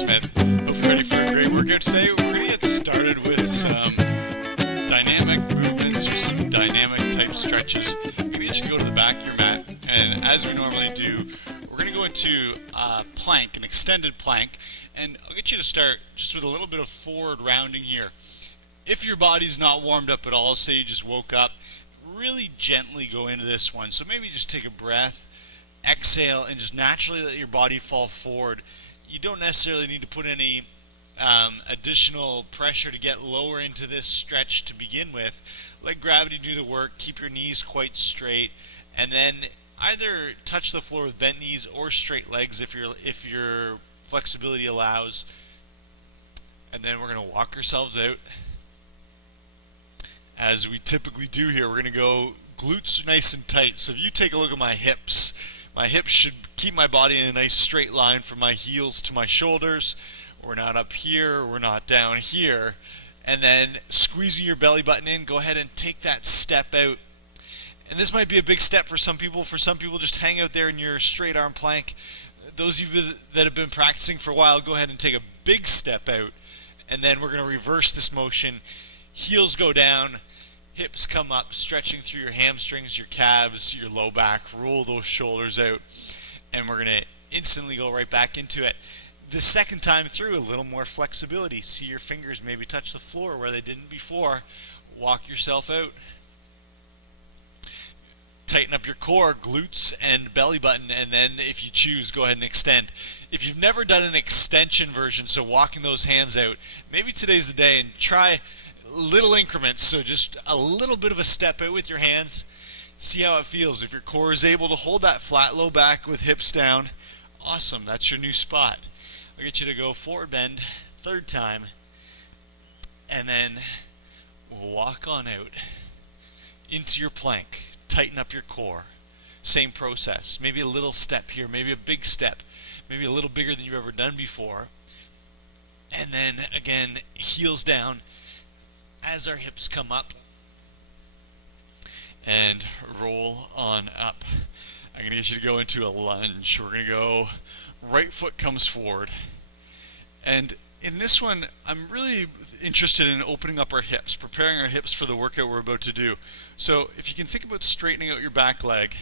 Smith. Hope you're ready for a great workout today. We're going to get started with some dynamic movements or some dynamic type stretches. I'm going to get you to go to the back of your mat, and as we normally do, we're going to go into a plank, an extended plank, and I'll get you to start just with a little bit of forward rounding here. If your body's not warmed up at all, say you just woke up, really gently go into this one. So maybe just take a breath, exhale, and just naturally let your body fall forward. You don't necessarily need to put any additional pressure to get lower into this stretch to begin with. Let gravity do the work. Keep your knees quite straight, and then either touch the floor with bent knees or straight legs if your flexibility allows. And then we're going to walk ourselves out. As we typically do here, we're going to go glutes nice and tight. So if you take a look at my hips should keep my body in a nice straight line from my heels to my shoulders. We're not up here, we're not down here. And then squeezing your belly button in, go ahead and take that step out. And this might be a big step for some people. For some people, just hang out there in your straight arm plank. Those of you that have been practicing for a while, go ahead and take a big step out. And then we're going to reverse this motion. Heels go down, hips come up, stretching through your hamstrings, your calves, your low back. Roll those shoulders out, and we're going to instantly go right back into it. The second time through, a little more flexibility. See your fingers maybe touch the floor where they didn't before. Walk yourself out. Tighten up your core, glutes and belly button, and then if you choose, go ahead and extend. If you've never done an extension version, so walking those hands out, maybe today's the day, and try little increments, so just a little bit of a step out with your hands. See how it feels. If your core is able to hold that flat low back with hips down, awesome, that's your new spot. I'll get you to go forward bend, third time, and then we'll walk on out into your plank. Tighten up your core. Same process. Maybe a little step here, maybe a big step, maybe a little bigger than you've ever done before. And then again, heels down as our hips come up, and roll on up. I'm going to get you to go into a lunge. We're going to go right foot comes forward. And in this one, I'm really interested in opening up our hips, preparing our hips for the workout we're about to do. So if you can think about straightening out your back leg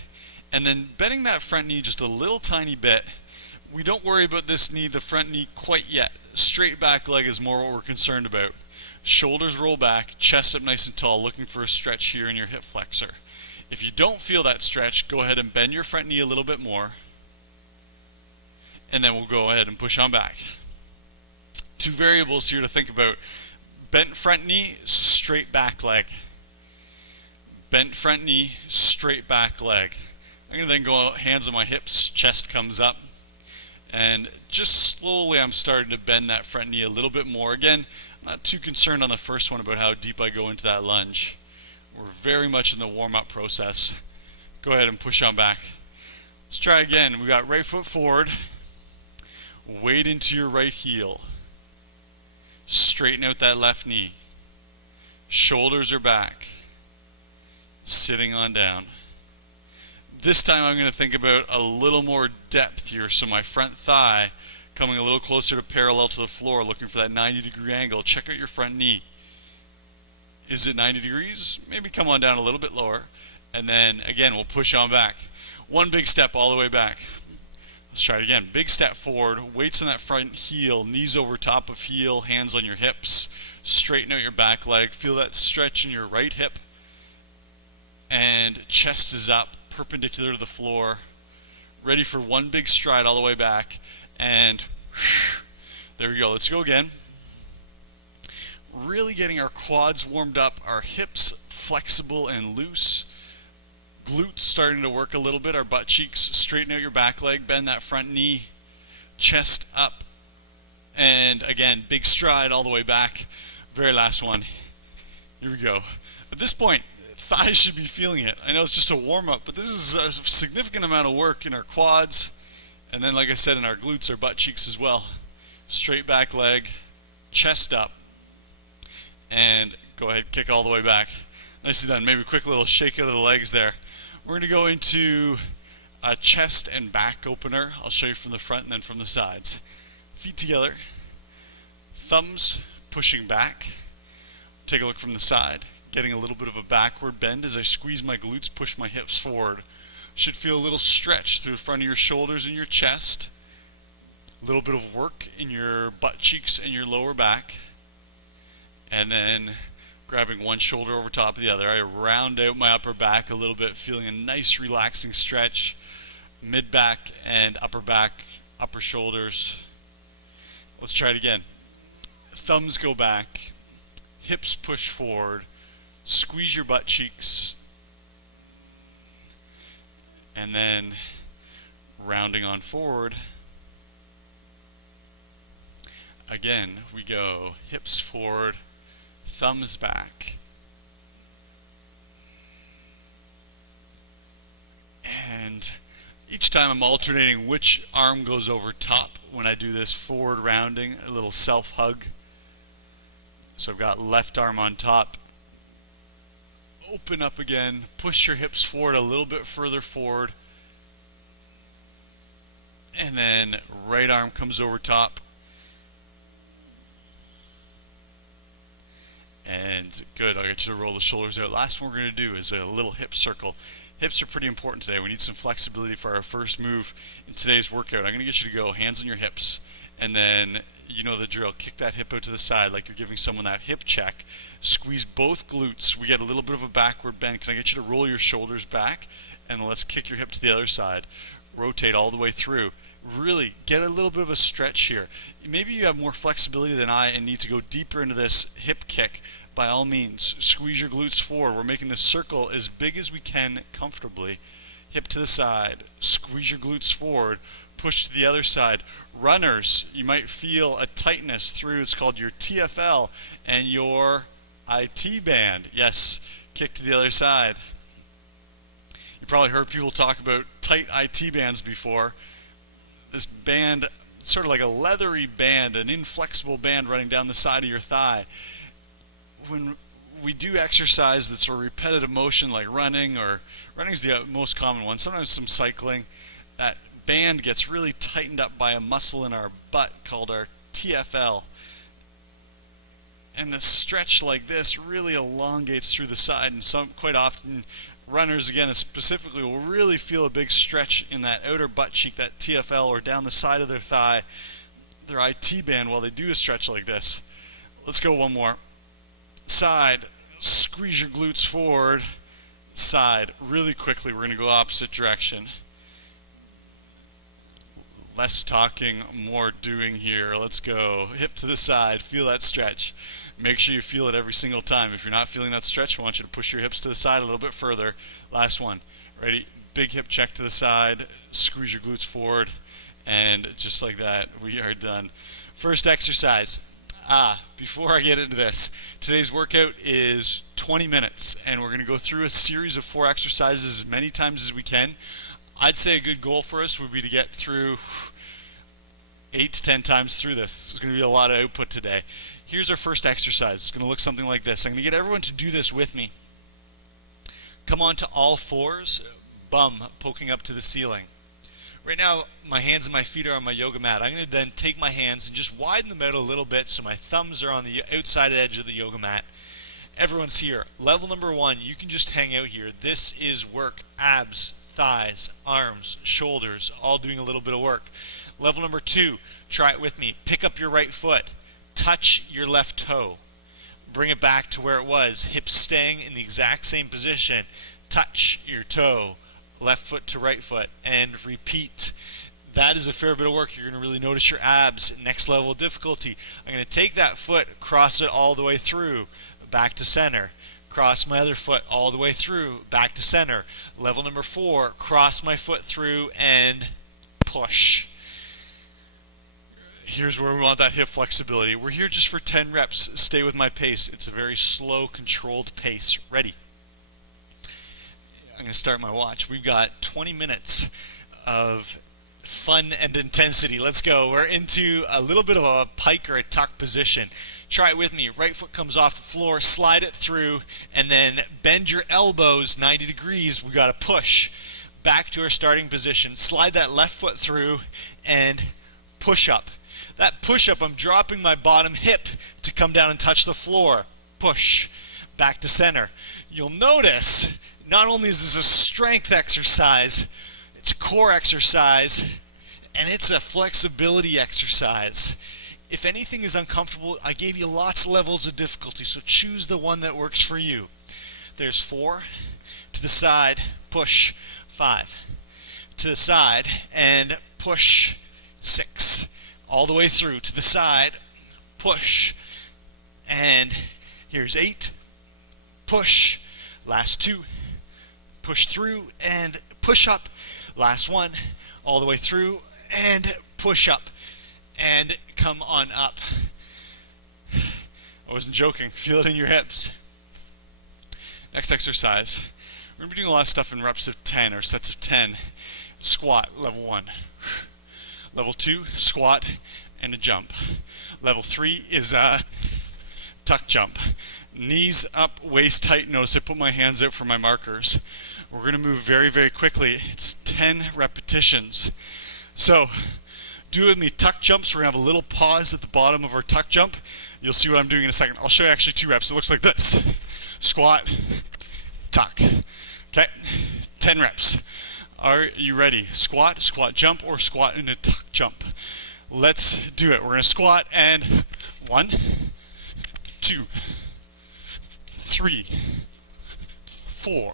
and then bending that front knee just a little tiny bit. We don't worry about this knee, the front knee, quite yet. Straight back leg is more what we're concerned about. Shoulders roll back, chest up nice and tall, looking for a stretch here in your hip flexor. If you don't feel that stretch, go ahead and bend your front knee a little bit more, and then we'll go ahead and push on back. Two variables here to think about. Bent front knee, straight back leg. Bent front knee, straight back leg. I'm going to then go hands on my hips, chest comes up, and just slowly I'm starting to bend that front knee a little bit more. Again, I'm not too concerned on the first one about how deep I go into that lunge. We're very much in the warm-up process. Go ahead and push on back. Let's try again. We got right foot forward. Weight into your right heel. Straighten out that left knee. Shoulders are back. Sitting on down. This time I'm going to think about a little more depth here. So my front thigh coming a little closer to parallel to the floor, looking for that 90-degree angle. Check out your front knee. Is it 90 degrees? Maybe come on down a little bit lower. And then again, we'll push on back. One big step all the way back. Let's try it again. Big step forward, weights on that front heel, knees over top of heel, hands on your hips. Straighten out your back leg. Feel that stretch in your right hip. And chest is up, perpendicular to the floor. Ready for one big stride all the way back. And there we go. Let's go again. Really getting our quads warmed up, our hips flexible and loose. Glutes starting to work a little bit, our butt cheeks. Straighten out your back leg, bend that front knee, chest up, and again, big stride all the way back. Very last one. Here we go. At this point, thighs should be feeling it. I know it's just a warm-up, but this is a significant amount of work in our quads, and then like I said, in our glutes, our butt cheeks as well. Straight back leg, chest up, and go ahead, kick all the way back. Nicely done. Maybe a quick little shake out of the legs there. We're going to go into a chest and back opener. I'll show you from the front and then from the sides. Feet together, thumbs pushing back. Take a look from the side, getting a little bit of a backward bend as I squeeze my glutes, push my hips forward. Should feel a little stretch through the front of your shoulders and your chest. A little bit of work in your butt cheeks and your lower back. And then grabbing one shoulder over top of the other, I round out my upper back a little bit, feeling a nice relaxing stretch. Mid back and upper back, upper shoulders. Let's try it again. Thumbs go back, hips push forward, squeeze your butt cheeks, and then rounding on forward. Again, we go hips forward, thumbs back. And each time I'm alternating which arm goes over top when I do this forward rounding, a little self-hug. So I've got left arm on top. Open up again, push your hips forward a little bit further forward. And then right arm comes over top. And good, I'll get you to roll the shoulders out. Last one we're going to do is a little hip circle. Hips are pretty important today. We need some flexibility for our first move in today's workout. I'm going to get you to go hands on your hips, and then you know the drill. Kick that hip out to the side like you're giving someone that hip check. Squeeze both glutes. We get a little bit of a backward bend. Can I get you to roll your shoulders back? And let's kick your hip to the other side. Rotate all the way through. Really get a little bit of a stretch here. Maybe you have more flexibility than I and need to go deeper into this hip kick. By all means, squeeze your glutes forward. We're making this circle as big as we can comfortably. Hip to the side, squeeze your glutes forward, push to the other side. Runners, you might feel a tightness through, it's called your TFL and your IT band. Yes, kick to the other side. You probably heard people talk about tight IT bands before. This band, sort of like a leathery band, an inflexible band running down the side of your thigh. When we do exercise that's a repetitive motion like running, or running is the most common one, sometimes some cycling, that band gets really tightened up by a muscle in our butt called our TFL. And the stretch like this really elongates through the side, and some quite often runners, again specifically, will really feel a big stretch in that outer butt cheek, that TFL, or down the side of their thigh, their IT band, while they do a stretch like this. Let's go one more. Side, squeeze your glutes forward, side, really quickly. We're going to go opposite direction. Less talking, more doing here. Let's go. Hip to the side, feel that stretch. Make sure you feel it every single time. If you're not feeling that stretch, I want you to push your hips to the side a little bit further. Last one. Ready? Big hip check to the side, squeeze your glutes forward, and just like that, we are done. First exercise. Before I get into this, today's workout is 20 minutes, and we're going to go through a series of 4 exercises as many times as we can. I'd say a good goal for us would be to get through 8 to 10 times through this. There's going to be a lot of output today. Here's our first exercise. It's going to look something like this. I'm going to get everyone to do this with me. Come on to all fours, bum poking up to the ceiling. Right now, my hands and my feet are on my yoga mat. I'm going to then take my hands and just widen them out a little bit so my thumbs are on the outside edge of the yoga mat. Everyone's here. Level number 1, you can just hang out here. This is work. Abs, thighs, arms, shoulders, all doing a little bit of work. Level number 2, try it with me. Pick up your right foot. Touch your left toe. Bring it back to where it was. Hips staying in the exact same position. Touch your toe. Left foot to right foot, and repeat. That is a fair bit of work. You're going to really notice your abs. Next level of difficulty. I'm going to take that foot, cross it all the way through, back to center. Cross my other foot all the way through, back to center. Level number 4, cross my foot through and push. Here's where we want that hip flexibility. We're here just for 10 reps. Stay with my pace. It's a very slow, controlled pace. Ready? I'm going to start my watch. We've got 20 minutes of fun and intensity. Let's go. We're into a little bit of a pike or a tuck position. Try it with me. Right foot comes off the floor, slide it through, and then bend your elbows 90 degrees. We've got to push back to our starting position. Slide that left foot through and push up. That push-up, I'm dropping my bottom hip to come down and touch the floor. Push, back to center. You'll notice, not only is this a strength exercise, it's a core exercise, and it's a flexibility exercise. If anything is uncomfortable, I gave you lots of levels of difficulty, so choose the one that works for you. There's 4, to the side, push, 5, to the side, and push, 6, all the way through, to the side, push, and here's 8, push, last 2, push through, and push up, last 1, all the way through, and push up, and come on up. I wasn't joking. Feel it in your hips. Next exercise. We're going to be doing a lot of stuff in reps of 10 or sets of 10. Squat, level 1. Level 2, squat and a jump. Level 3 is a tuck jump. Knees up, waist tight. Notice I put my hands out for my markers. We're going to move very, very quickly. It's 10 repetitions. So, do it with me. Tuck jumps. We're going to have a little pause at the bottom of our tuck jump. You'll see what I'm doing in a second. I'll show you actually 2 reps. It looks like this. Squat, tuck. Okay, 10 reps. Are you ready? Squat, squat jump, or squat and a tuck jump. Let's do it. We're going to squat and 1, 2, 3, 4,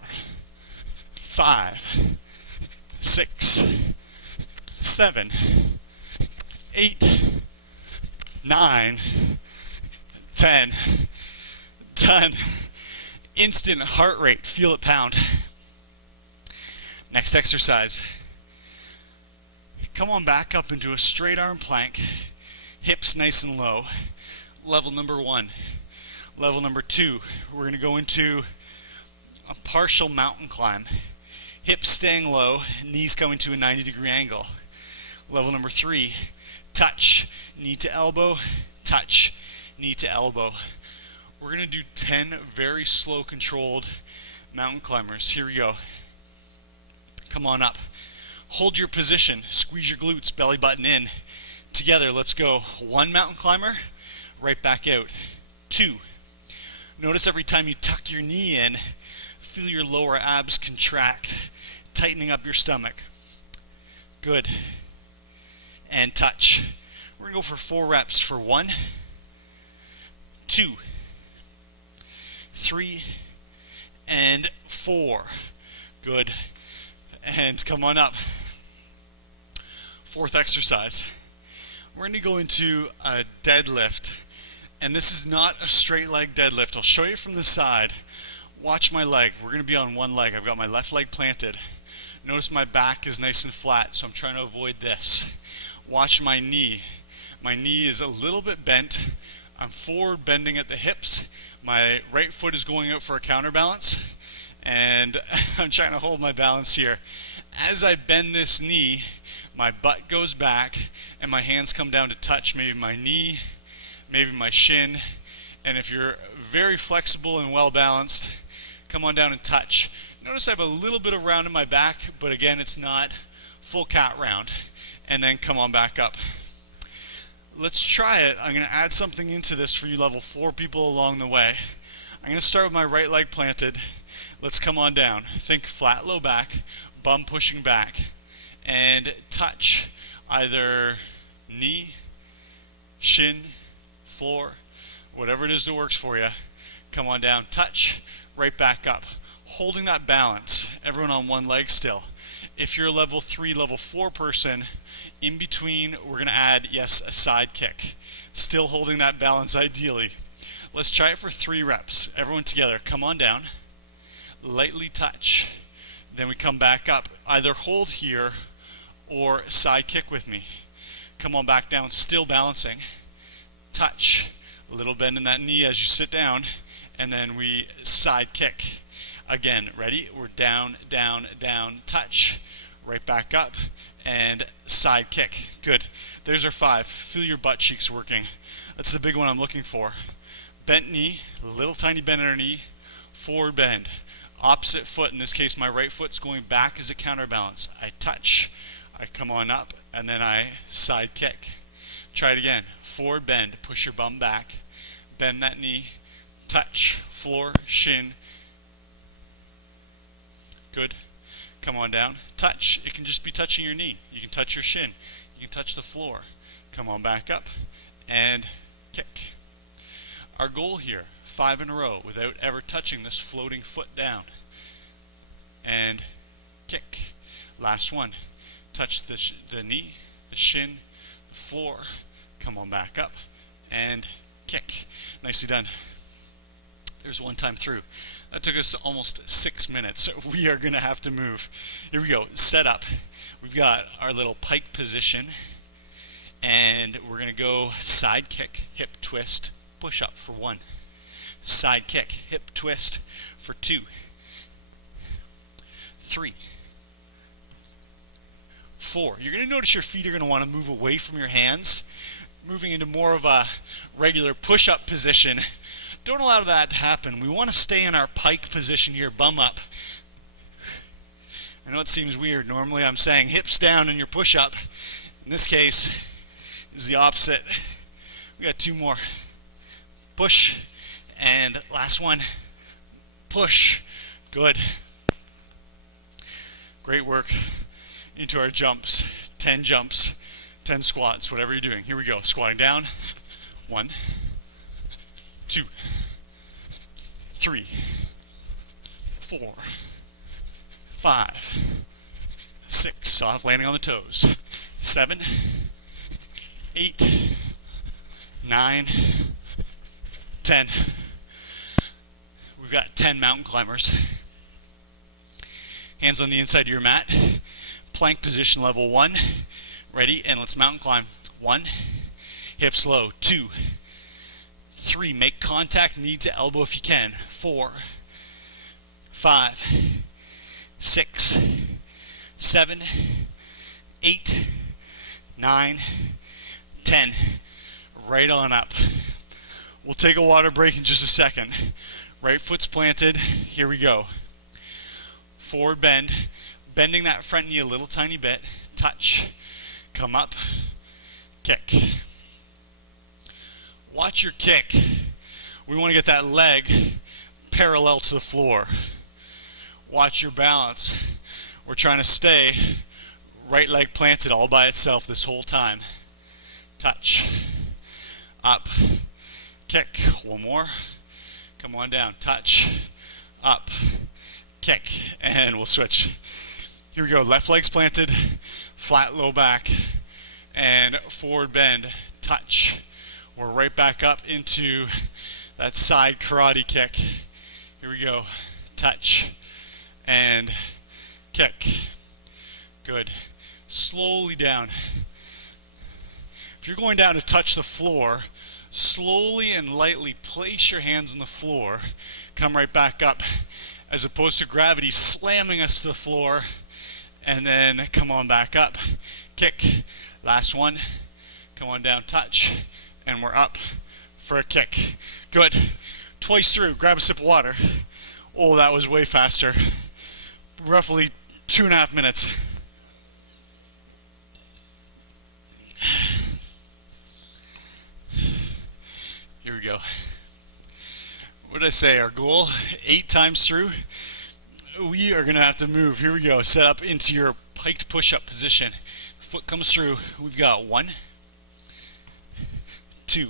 5, 6, 7, 8, 9, 10. Done. Instant heart rate. Feel it pound. Next exercise. Come on back up into a straight arm plank. Hips nice and low. Level number 1. Level number 2. We're going to go into a partial mountain climb. Hips staying low. Knees coming to a 90-degree angle. Level number 3. Touch. Knee to elbow. Touch. Knee to elbow. We're going to do 10 very slow controlled mountain climbers. Here we go. Come on up. Hold your position. Squeeze your glutes, belly button in. Together, let's go. 1 mountain climber, right back out. 2. Notice every time you tuck your knee in, feel your lower abs contract, tightening up your stomach. Good. And touch. We're going to go for 4 reps for 1, 2, 3, and 4. Good. And come on up. 4th exercise. We're going to go into a deadlift. And this is not a straight leg deadlift. I'll show you from the side. Watch my leg. We're going to be on one leg. I've got my left leg planted. Notice my back is nice and flat, so I'm trying to avoid this. Watch my knee. My knee is a little bit bent. I'm forward bending at the hips. My right foot is going out for a counterbalance, and I'm trying to hold my balance here. As I bend this knee, my butt goes back, and my hands come down to touch maybe my knee, maybe my shin, and if you're very flexible and well balanced, come on down and touch. Notice I have a little bit of round in my back, but again, it's not full cat round. And then come on back up. Let's try it. I'm going to add something into this for you level 4 people along the way. I'm going to start with my right leg planted. Let's come on down. Think flat low back, bum pushing back, and touch either knee, shin, floor, whatever it is that works for you. Come on down, touch, right back up. Holding that balance, everyone on one leg still. If you're a level 3, level 4 person, in between, we're going to add, yes, a side kick. Still holding that balance ideally. Let's try it for 3 reps. Everyone together, come on down. Lightly touch. Then we come back up. Either hold here or side kick with me. Come on back down, still balancing. Touch. A little bend in that knee as you sit down. And then we side kick. Again, ready? We're down, down, down, touch. Right back up. And side kick. Good. There's our 5. Feel your butt cheeks working. That's the big one I'm looking for. Bent knee, little tiny bend in our knee, forward bend. Opposite foot, in this case my right foot's going back as a counterbalance. I touch, I come on up, and then I side kick. Try it again. Forward bend, push your bum back, bend that knee, touch, floor, shin. Good. Come on down. Touch. It can just be touching your knee. You can touch your shin. You can touch the floor. Come on back up and kick. Our goal here, 5 in a row without ever touching this floating foot down. And kick. Last one. Touch the knee, the shin, the floor. Come on back up and kick. Nicely done. There's one time through. That took us almost 6 minutes. So we are going to have to move. Here we go. Set up. We've got our little pike position. And we're going to go side kick, hip twist, push up for 1. Side kick, hip twist for 2. 3. 4. You're going to notice your feet are going to want to move away from your hands, moving into more of a regular push-up position. Don't allow that to happen. We want to stay in our pike position here, bum up. I know it seems weird. Normally I'm saying hips down in your push-up. In this case, is the opposite. We got 2 more. Push, and last one. Push. Good. Great work. Into our jumps. 10 jumps, 10 squats, whatever you're doing. Here we go. Squatting down. 1, 2, 3, 4, 5, 6. Soft landing on the toes. 7, 8, 9, 10. We've got 10 mountain climbers. Hands on the inside of your mat. Plank position level 1. Ready, and let's mountain climb. 1, hips low. 2, 3, make contact, knee to elbow if you can. 4, 5, 6, 7, 8, 9, 10. Right on up. We'll take a water break in just a second. Right foot's planted. Here we go. Forward bend. Bending that front knee a little tiny bit. Touch. Come up. Kick. Watch your kick. We want to get that leg parallel to the floor. Watch your balance. We're trying to stay right leg planted all by itself this whole time. Touch. Up. Kick. 1 more. Come on down. Touch. Up. Kick. And we'll switch. Here we go. Left leg's planted. Flat low back. And forward bend. Touch. We're right back up into that side karate kick. Here we go. Touch. And kick. Good. Slowly down. If you're going down to touch the floor, slowly and lightly place your hands on the floor. Come right back up, as opposed to gravity slamming us to the floor. And then come on back up. Kick. Last one. Come on down, touch. And we're up for a kick. Good. Twice through. Grab a sip of water. Oh, that was way faster. Roughly 2.5 minutes. Here we go. What did I say? Our goal, 8 times through. We are going to have to move. Here we go. Set up into your piked push-up position. Foot comes through. We've got 1, 2.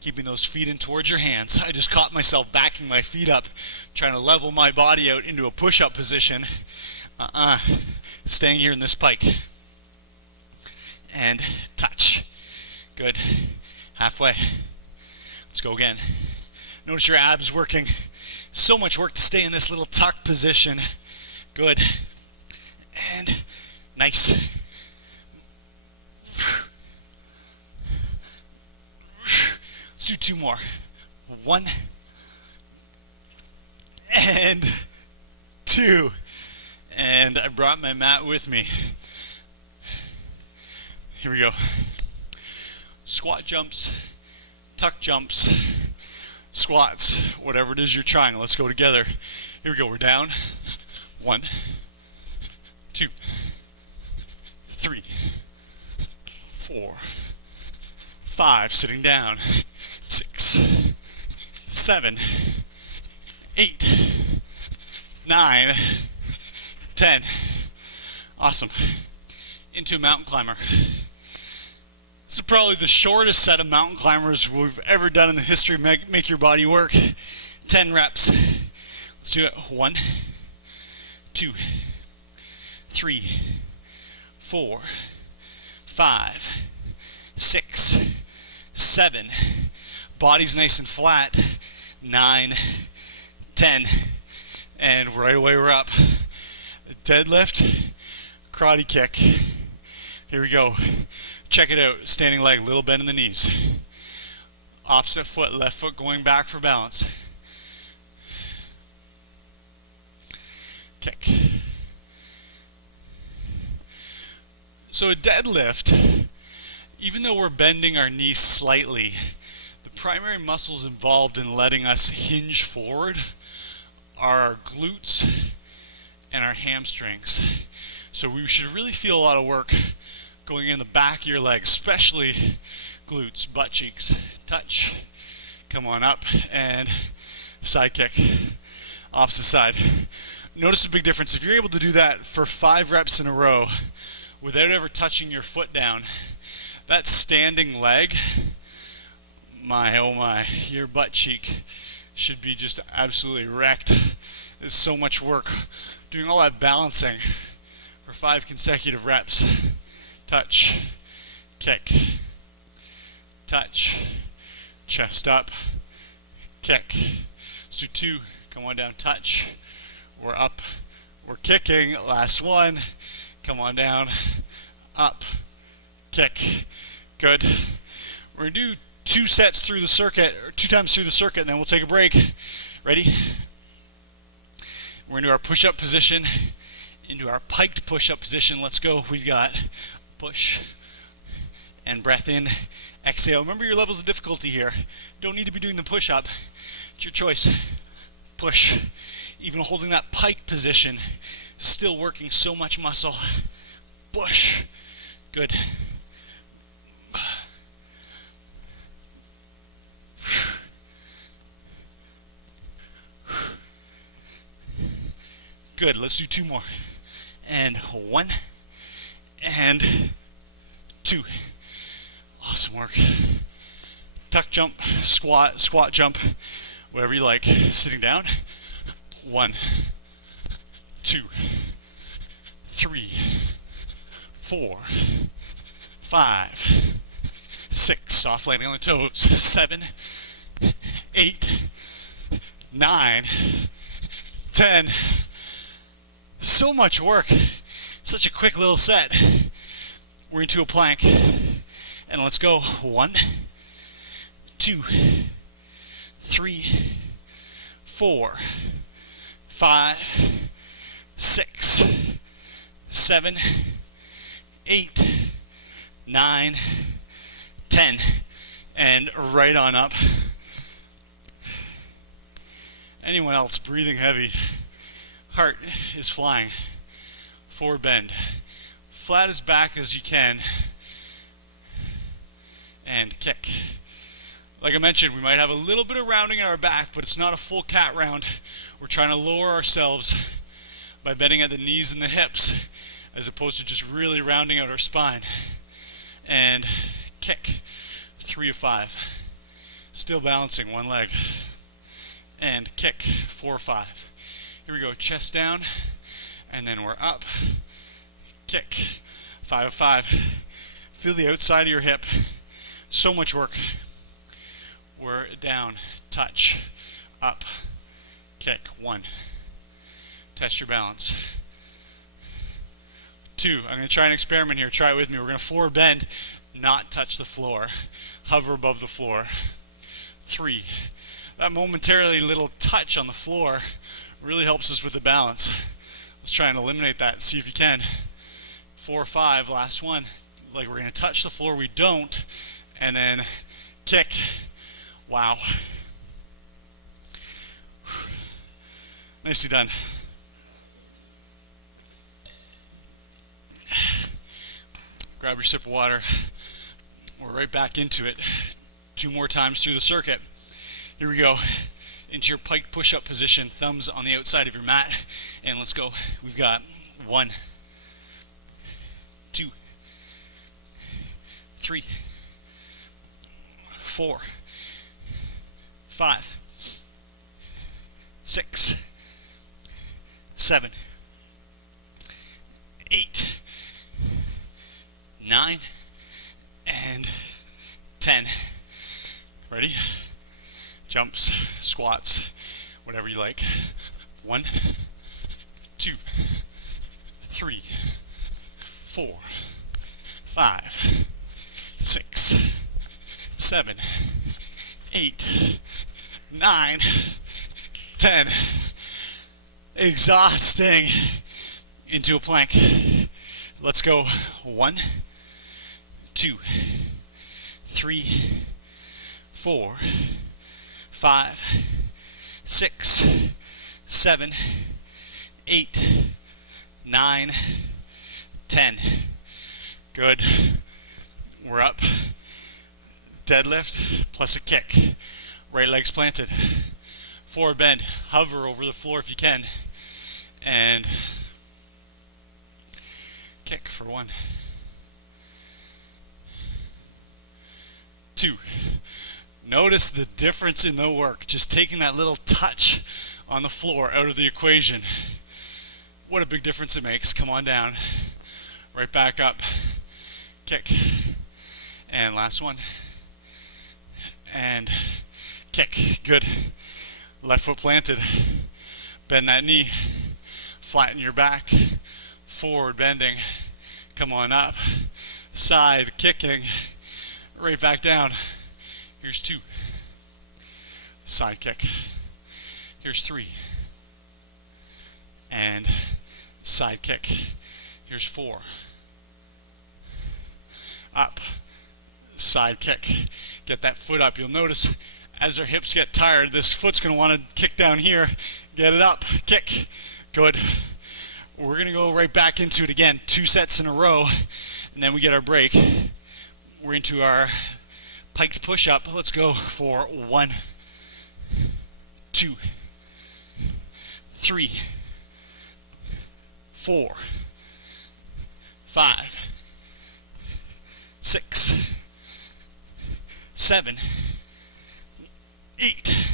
Keeping those feet in towards your hands. I just caught myself backing my feet up, trying to level my body out into a push-up position. Staying here in this pike. And touch. Good. Halfway. Let's go again. Notice your abs working. So much work to stay in this little tuck position. Good. And nice. Let's do 2 more. 1 and 2. And I brought my mat with me. Here we go. Squat jumps, tuck jumps, squats, whatever it is you're trying. Let's go together. Here we go. We're down. 1, 2, 3, 4, 5, sitting down. 6, 7, 8, 9, 10. Awesome. Into a mountain climber. This is probably the shortest set of mountain climbers we've ever done in the history of Make Your Body Work. 10 reps. Let's do it. 1, 2, 3, 4, 5, 6, 7. Body's nice and flat. 9, 10. And right away we're up. Deadlift, karate kick. Here we go. Check it out. Standing leg, little bend in the knees. Opposite foot, left foot going back for balance. Kick. So a deadlift, even though we're bending our knees slightly, the primary muscles involved in letting us hinge forward are our glutes and our hamstrings. So we should really feel a lot of work going in the back of your legs, especially glutes, butt cheeks. Touch. Come on up and side kick. Opposite side. Notice a big difference. If you're able to do that for 5 reps in a row without ever touching your foot down, that standing leg, my oh my, your butt cheek should be just absolutely wrecked. It's so much work doing all that balancing for 5 consecutive reps. Touch, kick, touch, chest up, kick. Let's do 2. Come on down, touch. We're up, we're kicking. Last one. Come on down, up, kick. Good. We're going to do 2 sets through the circuit, or 2 times through the circuit, and then we'll take a break. Ready? We're into our push-up position, into our piked push-up position. Let's go. We've got push and breath in, exhale. Remember your levels of difficulty here. Don't need to be doing the push-up. It's your choice. Push. Even holding that pike position, still working so much muscle. Push. Good. Good. Let's do 2 more. And 1 and 2. Awesome work. Tuck jump, squat jump, whatever you like. Sitting down. 1, 2, 3, 4, 5, 6. Soft landing on the toes. 7, 8, 9, 10. So much work. Such a quick little set. We're into a plank. And let's go. 1, 2, 3, 4, 5, 6, 7, 8, 9, 10. And right on up. Anyone else breathing heavy? Heart is flying. Forward bend. Flat as back as you can. And kick. Like I mentioned, we might have a little bit of rounding in our back, but it's not a full cat round. We're trying to lower ourselves by bending at the knees and the hips, as opposed to just really rounding out our spine. And kick. 3 of 5. Still balancing one leg. And kick. 4 of 5. Here we go. Chest down. And then we're up. Kick. 5 of 5. Feel the outside of your hip. So much work. We're down. Touch. Up. Kick. 1. Test your balance. 2. I'm going to try an experiment here. Try it with me. We're going to forward bend, not touch the floor. Hover above the floor. 3. That momentarily little touch on the floor really helps us with the balance. Let's try and eliminate that. See if you can. 4 or 5. Last one. Like we're going to touch the floor. We don't. And then kick. Wow. Nicely done. Grab your sip of water. We're right back into it. 2 more times through the circuit. Here we go. Into your pike push-up position, thumbs on the outside of your mat, and let's go. We've got 1, 2, 3, 4, 5, 6, 7, 8, 9, and 10. Ready? Jumps, squats, whatever you like. 1, 2, 3, 4, 5, 6, 7, 8, 9, 10. Exhausting. Into a plank. Let's go. 1, 2, 3, 4, 5, 6, 7, 8, 9, 10. Good. We're up. Deadlift plus a kick. Right leg's planted. Forward bend. Hover over the floor if you can. And kick for 1, 2. Notice the difference in the work. Just taking that little touch on the floor out of the equation. What a big difference it makes. Come on down. Right back up. Kick. And last one. And kick. Good. Left foot planted. Bend that knee. Flatten your back. Forward bending. Come on up. Side kicking. Right back down. Here's 2. Side kick. Here's 3. And side kick. Here's 4. Up. Side kick. Get that foot up. You'll notice as our hips get tired, this foot's going to want to kick down here. Get it up. Kick. Good. We're going to go right back into it again. 2 sets in a row. And then we get our break. We're into our piked push-up. Let's go for 1, 2, 3, 4, 5, 6, 7, 8,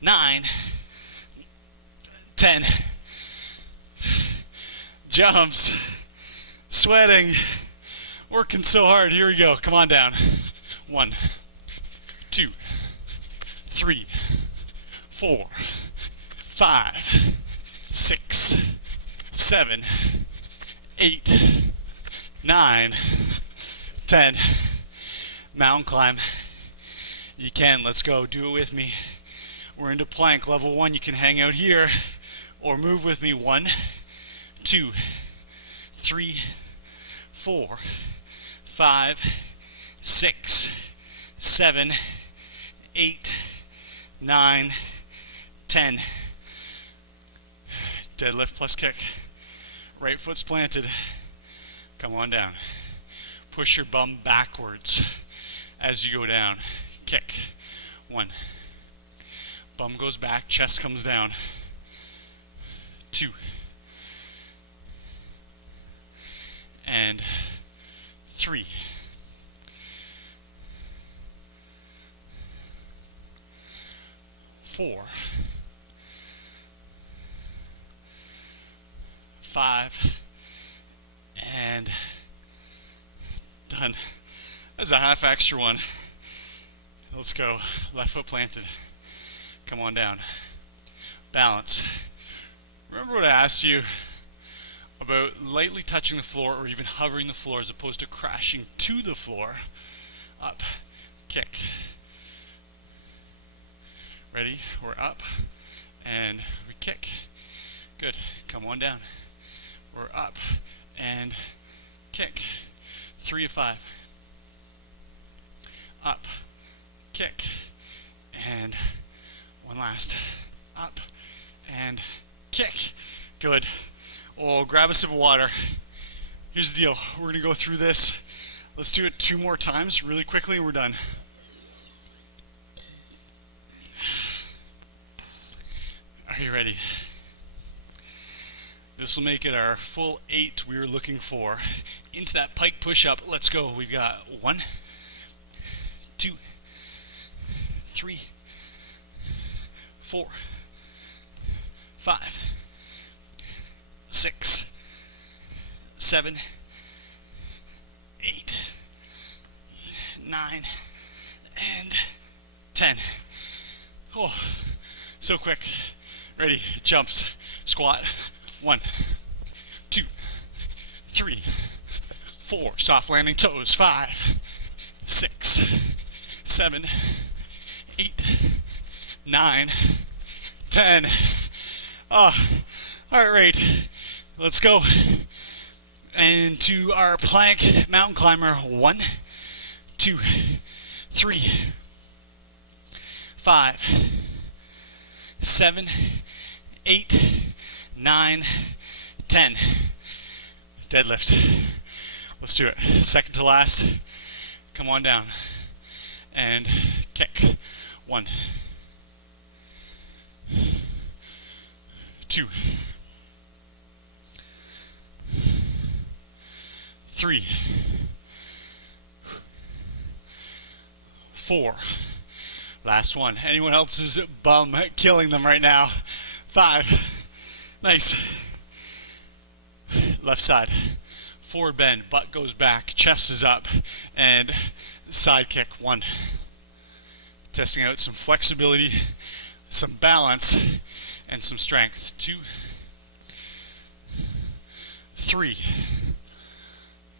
9, 10. Jumps. Sweating. Working so hard. Here we go. Come on down. 1, 2, 3, 4, 5, 6, 7, 8, 9, 10. Mountain climb. You can. Let's go. Do it with me. We're into plank. Level 1. You can hang out here or move with me. 1, 2, 3, 4, 5, 6, 7, 8, 9, 10. Deadlift plus kick. Right foot's planted. Come on down. Push your bum backwards as you go down. Kick. 1. Bum goes back, chest comes down. 2. And 3. 4. 5. And done. That's a half extra one. Let's go. Left foot planted. Come on down. Balance. Remember what I asked you about lightly touching the floor or even hovering the floor as opposed to crashing to the floor. Up. Kick. Ready? We're up. And we kick. Good. Come on down. We're up. And kick. 3 of 5. Up. Kick. And one last. Up. And kick. Good. Oh, grab a sip of water. Here's the deal. We're going to go through this Let's do it 2 more times really quickly and we're done. Are you ready? This will make it our full 8 we were looking for. Into that pike push-up. Let's go. We've got 1, 2, 3, 4, 5, 6, 7, 8, 9, and 10. Oh, so quick. Ready, jumps, squat. 1, 2, 3, 4, soft landing toes. 5, 6, 7, 8, 9, 10. Oh, all right, let's go. And to our plank mountain climber. 1, 2, 3, 5, 7, 8, 9, 10. Deadlift. Let's do it. Second to last. Come on down. And kick. 1, 2, 3, 4. Last one. Anyone else's bum killing them right now? 5. Nice. Left side. Forward bend. Butt goes back. Chest is up. And side kick. 1. Testing out some flexibility, some balance, and some strength. 2, 3.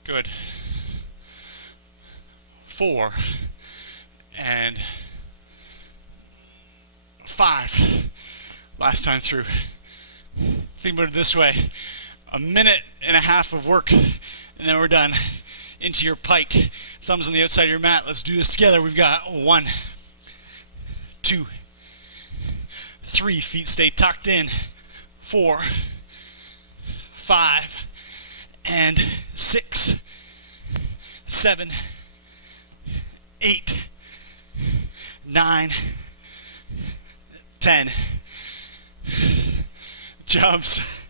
Good. 4. And 5. Last time through. Think about it this way. 1.5 minutes of work, and then we're done. Into your pike. Thumbs on the outside of your mat. Let's do this together. We've got 1, 2, 3. Feet stay tucked in. 4, 5, and 6, 7, 8, 9, 10. Jumps.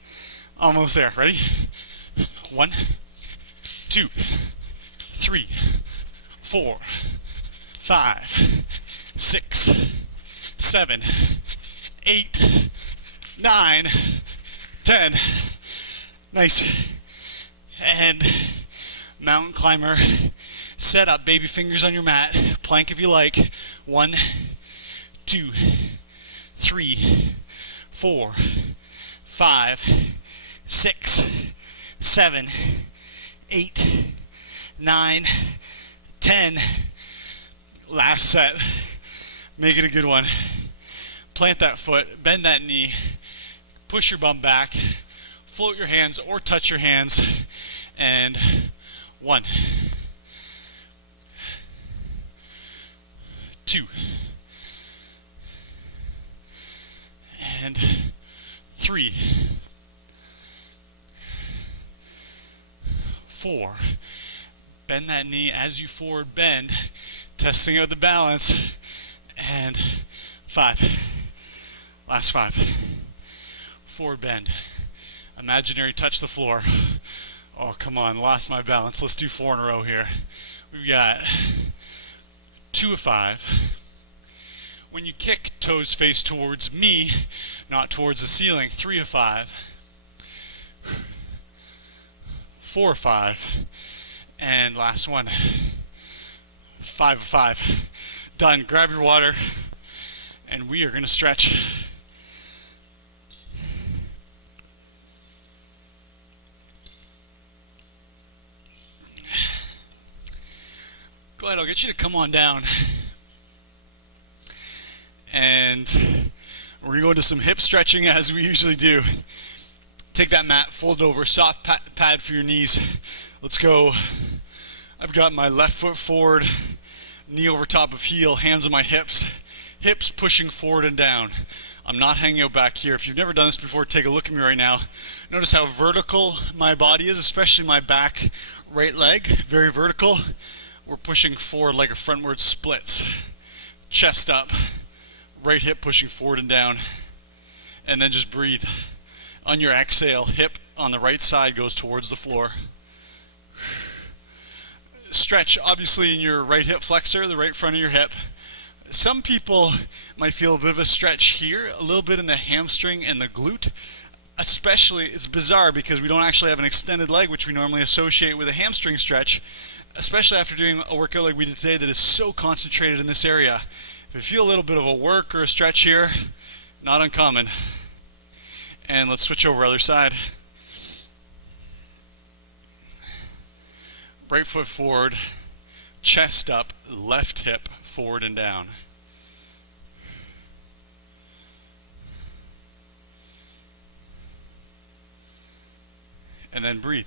Almost there. Ready? 1, 2, 3, 4, 5, 6, 7, 8, 9, 10. Nice. And mountain climber. Set up. Baby fingers on your mat. Plank if you like. 1, 2, 3, 4, 5, 6, 7, 8, 9, 10. Last set. Make it a good one. Plant that foot, bend that knee, push your bum back, float your hands or touch your hands, and 1, 2, and 3, 4. Bend that knee as you forward bend, testing out the balance, and 5. Last 5. Forward bend. Imaginary touch the floor. Oh, come on, lost my balance. Let's do 4 in a row here. We've got 2 of 5. When you kick, toes face towards me, not towards the ceiling. 3 of 5. 4 of 5. And last one. 5 of 5. Done. Grab your water. And we are going to stretch. Go ahead, I'll get you to come on down. And we're going to go into some hip stretching as we usually do. Take that mat, fold over, soft pad for your knees. Let's go. I've got my left foot forward, knee over top of heel, hands on my hips. Hips pushing forward and down. I'm not hanging out back here. If you've never done this before, take a look at me right now. Notice how vertical my body is, especially my back right leg, very vertical. We're pushing forward like a frontward splits. Chest up, right hip pushing forward and down. And then just breathe. On your exhale, hip on the right side goes towards the floor. Stretch, obviously, in your right hip flexor, the right front of your hip. Some people might feel a bit of a stretch here, a little bit in the hamstring and the glute. Especially, it's bizarre because we don't actually have an extended leg, which we normally associate with a hamstring stretch, especially after doing a workout like we did today that is so concentrated in this area. If you feel a little bit of a work or a stretch here, not uncommon. And let's switch over other side. Right foot forward, chest up, left hip forward and down. And then breathe.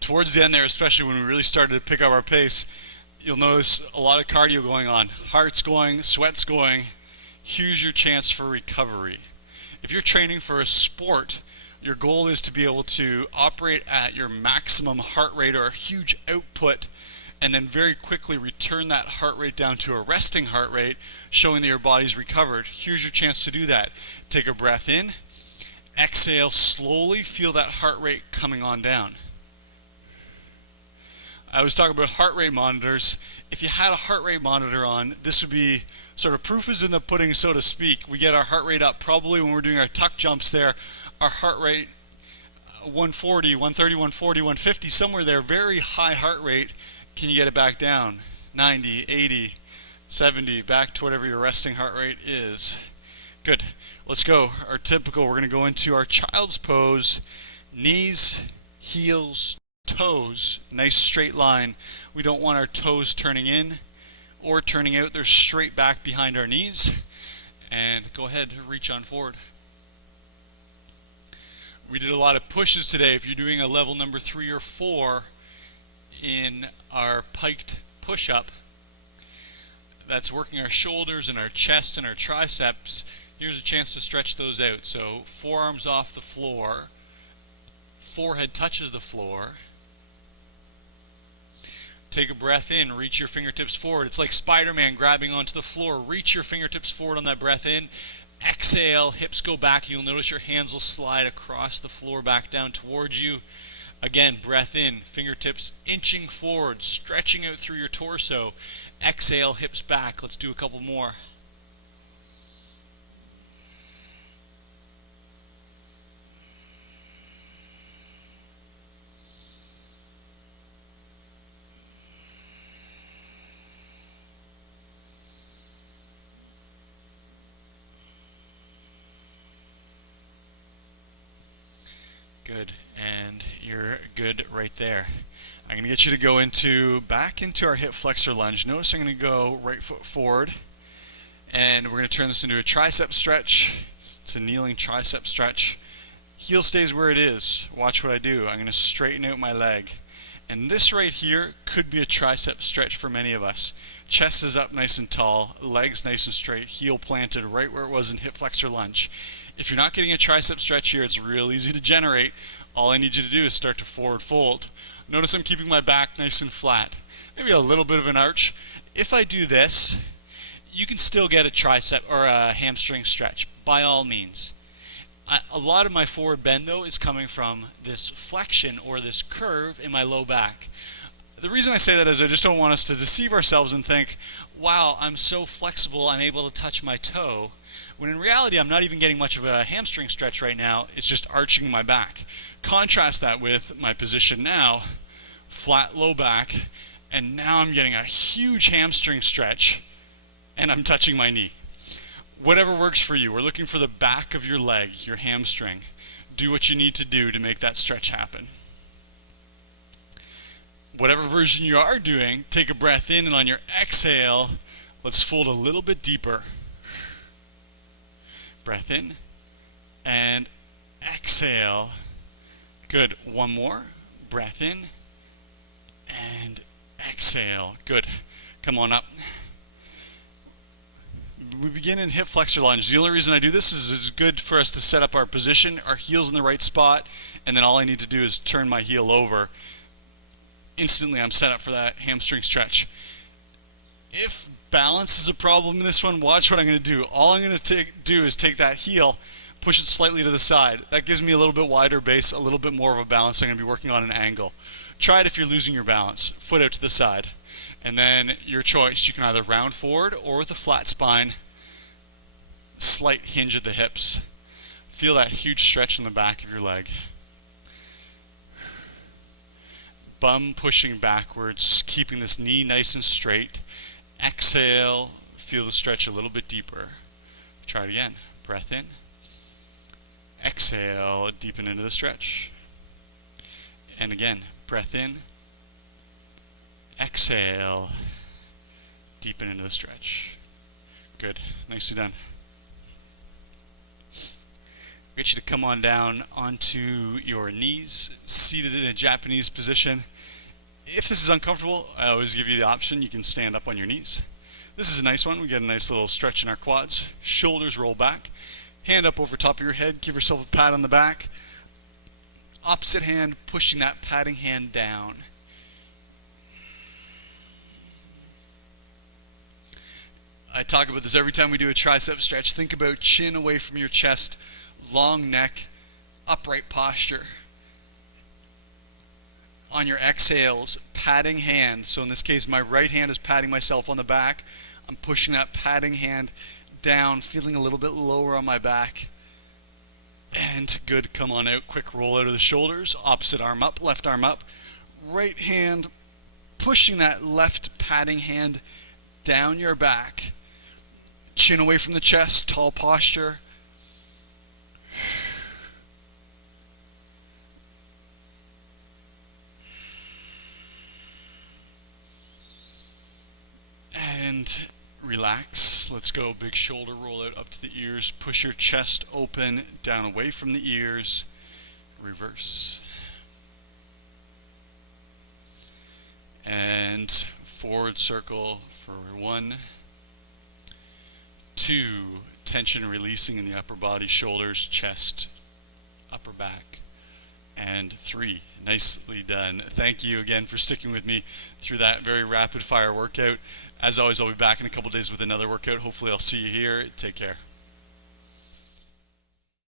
Towards the end there, especially when we really started to pick up our pace, you'll notice a lot of cardio going on. Heart's going, sweat's going. Here's your chance for recovery. If you're training for a sport, your goal is to be able to operate at your maximum heart rate or a huge output and then very quickly return that heart rate down to a resting heart rate, showing that your body's recovered. Here's your chance to do that. Take a breath in, exhale slowly, feel that heart rate coming on down. I was talking about heart rate monitors. If you had a heart rate monitor on, this would be sort of proof is in the pudding, so to speak. We get our heart rate up probably when we're doing our tuck jumps there. Our heart rate 140, 130, 140, 150, somewhere there, very high heart rate. Can you get it back down? 90, 80, 70, back to whatever your resting heart rate is. Good. Let's go. Our typical, we're going to go into our child's pose. Knees, heels, toes, nice straight line. We don't want our toes turning in or turning out. They're straight back behind our knees. And go ahead, reach on forward. We did a lot of pushes today. If you're doing a level number 3 or 4 in our piked push-up, that's working our shoulders and our chest and our triceps. Here's a chance to stretch those out. So forearms off the floor, forehead touches the floor. Take a breath in, reach your fingertips forward. It's like Spider-Man grabbing onto the floor. Reach your fingertips forward on that breath in. Exhale, hips go back. You'll notice your hands will slide across the floor back down towards you. Again, breath in, fingertips inching forward, stretching out through your torso. Exhale, hips back. Let's do a couple more. Good, and you're good right there. I'm going to get you to go back into our hip flexor lunge. Notice I'm going to go right foot forward, and we're going to turn this into a tricep stretch. It's a kneeling tricep stretch. Heel stays where it is. Watch what I do. I'm going to straighten out my leg. And this right here could be a tricep stretch for many of us. Chest is up nice and tall, legs nice and straight, heel planted right where it was in hip flexor lunge. If you're not getting a tricep stretch here, it's real easy to generate. All I need you to do is start to forward fold. Notice I'm keeping my back nice and flat. Maybe a little bit of an arch. If I do this, you can still get a tricep or a hamstring stretch, by all means. A lot of my forward bend, though, is coming from this flexion or this curve in my low back. The reason I say that is I just don't want us to deceive ourselves and think, wow, I'm so flexible, I'm able to touch my toe. When in reality, I'm not even getting much of a hamstring stretch right now. It's just arching my back. Contrast that with my position now, flat low back, and now I'm getting a huge hamstring stretch, and I'm touching my knee. Whatever works for you. We're looking for the back of your leg, your hamstring. Do what you need to do to make that stretch happen. Whatever version you are doing, take a breath in, and on your exhale, let's fold a little bit deeper. Breath in and exhale. Good. One more. Breath in and exhale. Good. Come on up. we begin in hip flexor lunge. The only reason I do this is it's good for us to set up our position, our heel's in the right spot, and then all I need to do is turn my heel over. Instantly I'm set up for that hamstring stretch. If balance is a problem in this one, watch what I'm going to do. All I'm going to do is take that heel, push it slightly to the side. That gives me a little bit wider base, a little bit more of a balance. I'm going to be working on an angle. Try it if you're losing your balance. Foot out to the side. And then your choice. You can either round forward or with a flat spine, slight hinge at the hips. Feel that huge stretch in the back of your leg. Bum pushing backwards, keeping this knee nice and straight. Exhale, feel the stretch a little bit deeper. Try it again. Breath in. Exhale, deepen into the stretch. And again, breath in. Exhale, deepen into the stretch. Good, nicely done. Get you to come on down onto your knees, seated in a Japanese position. If this is uncomfortable, I always give you the option. You can stand up on your knees. This is a nice one. We get a nice little stretch in our quads. Shoulders roll back. Hand up over top of your head. Give yourself a pat on the back. Opposite hand, pushing that patting hand down. I talk about this every time we do a tricep stretch. Think about chin away from your chest, long neck, upright posture. On your exhales, patting hand. So in this case, my right hand is patting myself on the back. I'm pushing that patting hand down, feeling a little bit lower on my back. And good, come on out. Quick roll out of the shoulders. Opposite arm up, left arm up. Right hand, pushing that left patting hand down your back. Chin away from the chest, tall posture. And relax. Let's go. Big shoulder roll out up to the ears. Push your chest open, down away from the ears. Reverse. And forward circle for 1, 2, tension releasing in the upper body, shoulders, chest, upper back. And 3, nicely done. Thank you again for sticking with me through that very rapid fire workout. As always, I'll be back in a couple days with another workout. Hopefully I'll see you here. Take care.